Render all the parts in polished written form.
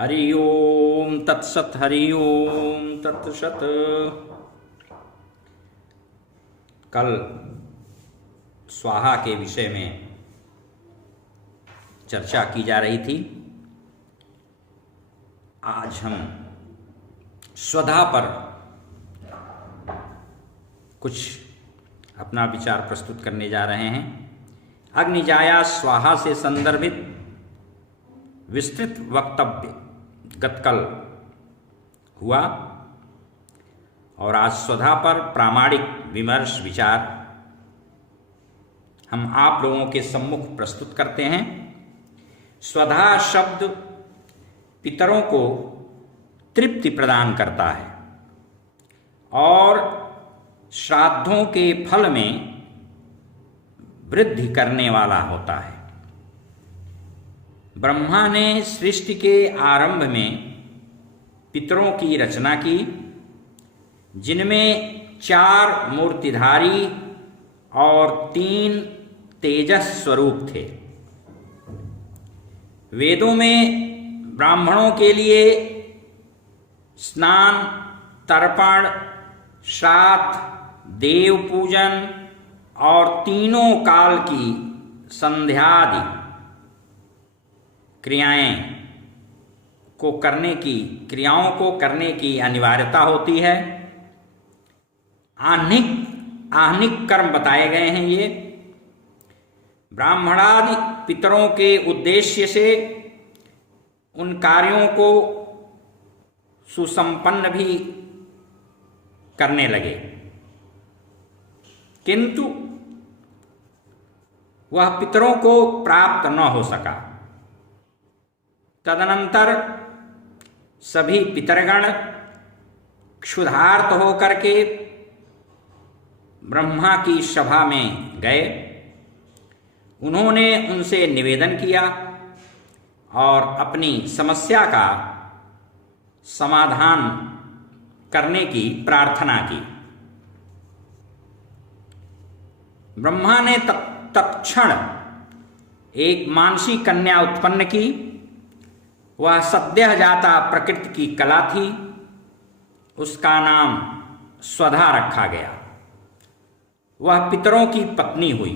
हरि ओम तत्सत हरि ओम तत्सत। कल स्वाहा के विषय में चर्चा की जा रही थी। आज हम स्वधा पर कुछ अपना विचार प्रस्तुत करने जा रहे हैं। अग्निजाया स्वाहा से संदर्भित विस्तृत वक्तव्य गतकल हुआ और आज स्वधा पर प्रामाणिक विमर्श विचार हम आप लोगों के सम्मुख प्रस्तुत करते हैं। स्वधा शब्द पितरों को तृप्ति प्रदान करता है और श्राद्धों के फल में वृद्धि करने वाला होता है। ब्रह्मा ने सृष्टि के आरंभ में पितरों की रचना की, जिनमें 4 मूर्तिधारी और 3 तेजस स्वरूप थे। वेदों में ब्राह्मणों के लिए स्नान, तर्पण, श्राद्ध, देव पूजन और तीनों काल की संध्यादि क्रियाओं को करने की अनिवार्यता होती है। आहनिक कर्म बताए गए हैं। ये ब्राह्मणादि पितरों के उद्देश्य से उन कार्यों को सुसंपन्न भी करने लगे, किंतु वह पितरों को प्राप्त न हो सका। तदनंतर सभी पितरगण क्षुधार्त होकर के ब्रह्मा की सभा में गए। उन्होंने उनसे निवेदन किया और अपनी समस्या का समाधान करने की प्रार्थना की। ब्रह्मा ने तत्क्षण एक मानसी कन्या उत्पन्न की। वह सद्यः जाता प्रकृति की कला थी। उसका नाम स्वधा रखा गया। वह पितरों की पत्नी हुई।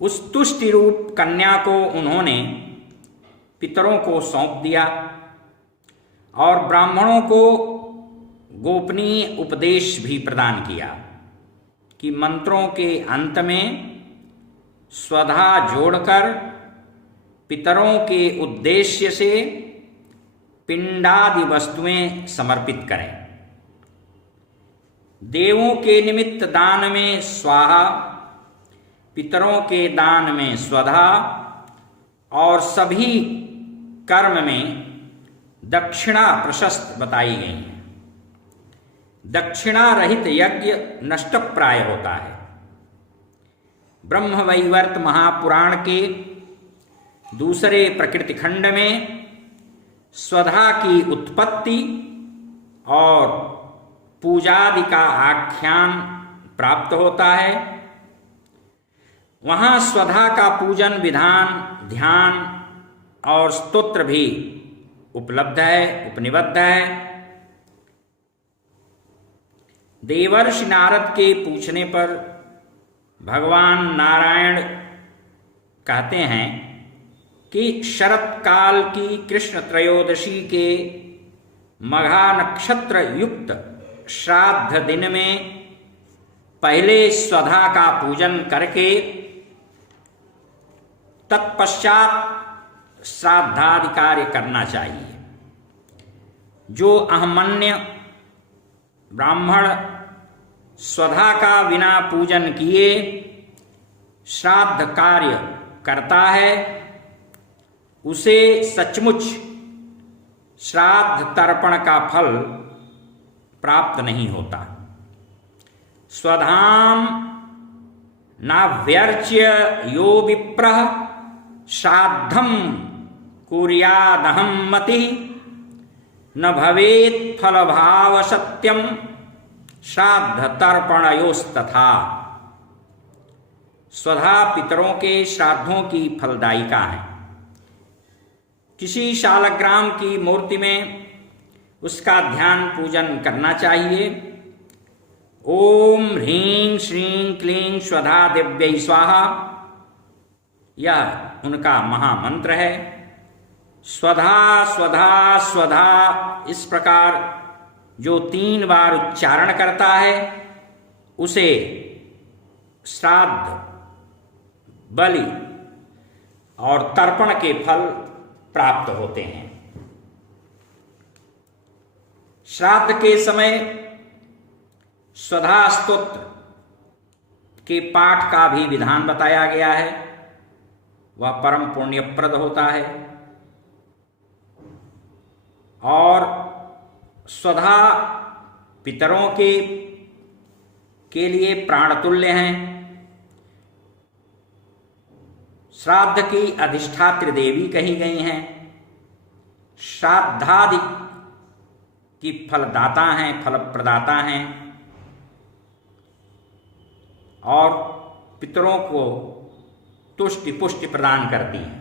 उस तुष्टि रूप कन्या को उन्होंने पितरों को सौंप दिया और ब्राह्मणों को गोपनीय उपदेश भी प्रदान किया कि मंत्रों के अंत में स्वधा जोड़कर पितरों के उद्देश्य से पिंडादि वस्तुएं समर्पित करें। देवों के निमित्त दान में स्वाहा, पितरों के दान में स्वधा और सभी कर्म में दक्षिणा प्रशस्त बताई गई है। दक्षिणा रहित यज्ञ नष्टप्राय होता है। ब्रह्मवैवर्त महापुराण के दूसरे प्रकृति खंड में स्वधा की उत्पत्ति और पूजादि का आख्यान प्राप्त होता है। वहाँ स्वधा का पूजन विधान, ध्यान और स्तोत्र भी उपलब्ध है, उपनिबद्ध है। देवर्षि नारद के पूछने पर भगवान नारायण कहते हैं कि शरत काल की कृष्ण त्रयोदशी के मघा नक्षत्र युक्त श्राद्ध दिन में पहले स्वधा का पूजन करके तत्पश्चात श्राद्धादि कार्य करना चाहिए। जो अहमन्य ब्राह्मण स्वधा का बिना पूजन किए श्राद्ध कार्य करता है, उसे सचमुच श्राद्ध तर्पण का फल प्राप्त नहीं होता। स्वधाम नाव्यर्च्य यो विप्रः श्राद्धं कुर्यादहं मतिः न भवेत् फलभाव सत्यम श्राद्ध तर्पणयोस्तथा। स्वधा पितरों के श्राद्धों की फलदायिका है। किसी शालग्राम की मूर्ति में उसका ध्यान पूजन करना चाहिए। ओम ह्रीं श्रीं क्लीं स्वधा दिव्यै स्वाहा, यह उनका महामंत्र है। स्वधा स्वधा स्वधा, इस प्रकार जो 3 बार उच्चारण करता है उसे श्राद्ध, बलि और तर्पण के फल प्राप्त होते हैं। श्राद्ध के समय स्वधा स्तोत्र के पाठ का भी विधान बताया गया है, वह परम पुण्यप्रद होता है। और स्वधा पितरों के लिए प्राणतुल्य हैं। श्राद्ध की अधिष्ठात्री देवी कही गई हैं। श्राद्धादि की फलदाता हैं, फलप्रदाता हैं और पितरों को तुष्टि पुष्टि प्रदान करती हैं।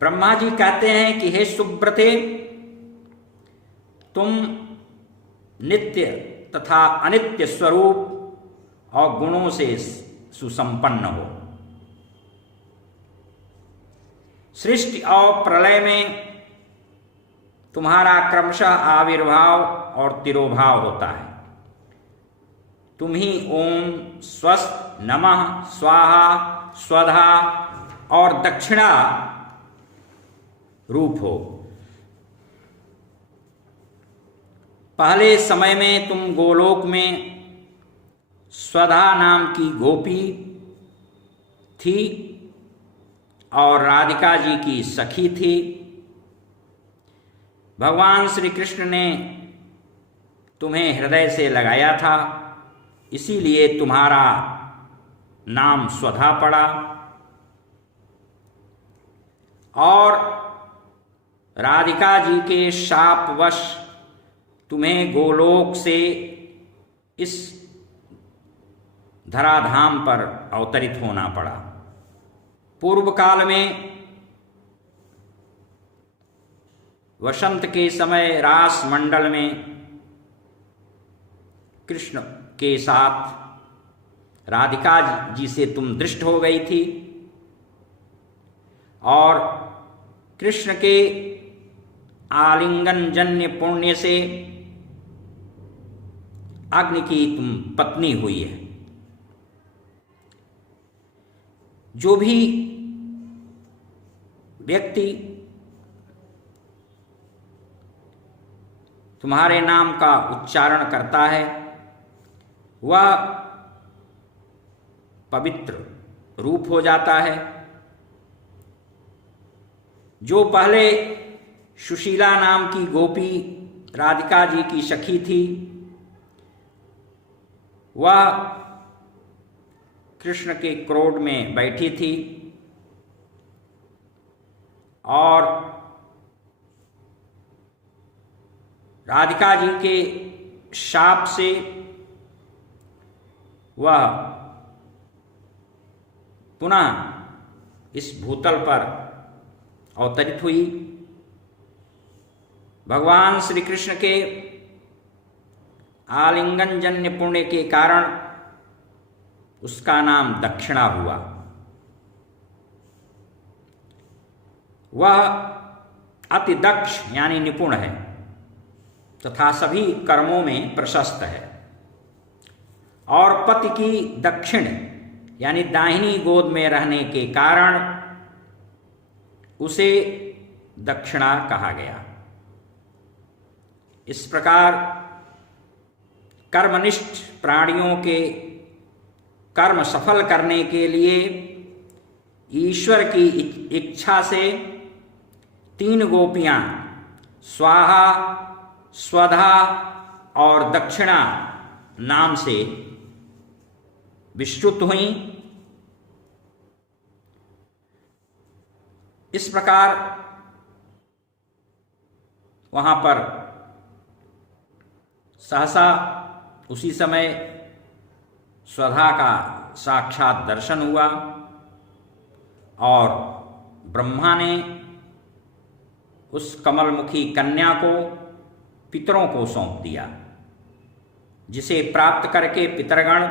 ब्रह्मा जी कहते हैं कि हे सुब्रते, तुम नित्य तथा अनित्य स्वरूप और गुणों से सुसंपन्न हो। सृष्टि और प्रलय में तुम्हारा क्रमशः आविर्भाव और तिरोभाव होता है। तुम ही ओम, स्वस्त, नमः, स्वाहा, स्वधा और दक्षिणा रूप हो। पहले समय में तुम गोलोक में स्वधा नाम की गोपी थी और राधिका जी की सखी थी। भगवान श्री कृष्ण ने तुम्हें हृदय से लगाया था, इसीलिए तुम्हारा नाम स्वधा पड़ा। और राधिका जी के शापवश तुम्हें गोलोक से इस धराधाम पर अवतरित होना पड़ा। पूर्व काल में वसंत के समय रास मंडल में कृष्ण के साथ राधिका जी से तुम दृष्ट हो गई थी और कृष्ण के आलिंगन जन्य पुण्य से अग्नि की तुम पत्नी हुई है। जो भी व्यक्ति तुम्हारे नाम का उच्चारण करता है वह पवित्र रूप हो जाता है। जो पहले सुशीला नाम की गोपी राधिका जी की सखी थी, वह कृष्ण के क्रोध में बैठी थी और राधिका जी के शाप से वह पुनः इस भूतल पर अवतरित हुई। भगवान श्री कृष्ण के आलिंगन जन्य पुण्य के कारण उसका नाम दक्षिणा हुआ। वह अति दक्ष यानी निपुण है तथा सभी कर्मों में प्रशस्त है और पति की दक्षिण यानी दाहिनी गोद में रहने के कारण उसे दक्षिणा कहा गया। इस प्रकार कर्मनिष्ठ प्राणियों के कर्म सफल करने के लिए ईश्वर की इच्छा से 3 गोपियां स्वाहा, स्वधा और दक्षिणा नाम से विस्तृत हुई। इस प्रकार वहां पर सहसा उसी समय स्वधा का साक्षात दर्शन हुआ और ब्रह्मा ने उस कमलमुखी कन्या को पितरों को सौंप दिया, जिसे प्राप्त करके पितरगण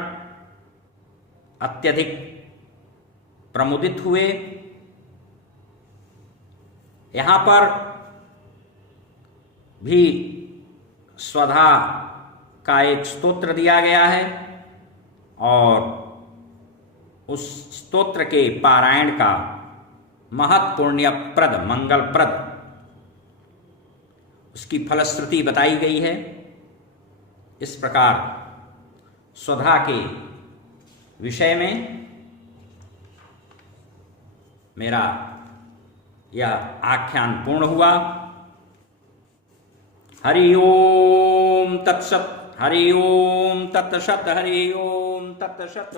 अत्यधिक प्रमुदित हुए। यहां पर भी स्वधा का एक स्तोत्र दिया गया है और उस स्तोत्र के पारायण का महत् पुण्यप्रद मंगलप्रद उसकी फलश्रुति बताई गई है। इस प्रकार स्वधा के विषय में मेरा यह आख्यान पूर्ण हुआ। हरि ओम तत्सत, हरि ओम तत्सत, हरि ओम तत्सत।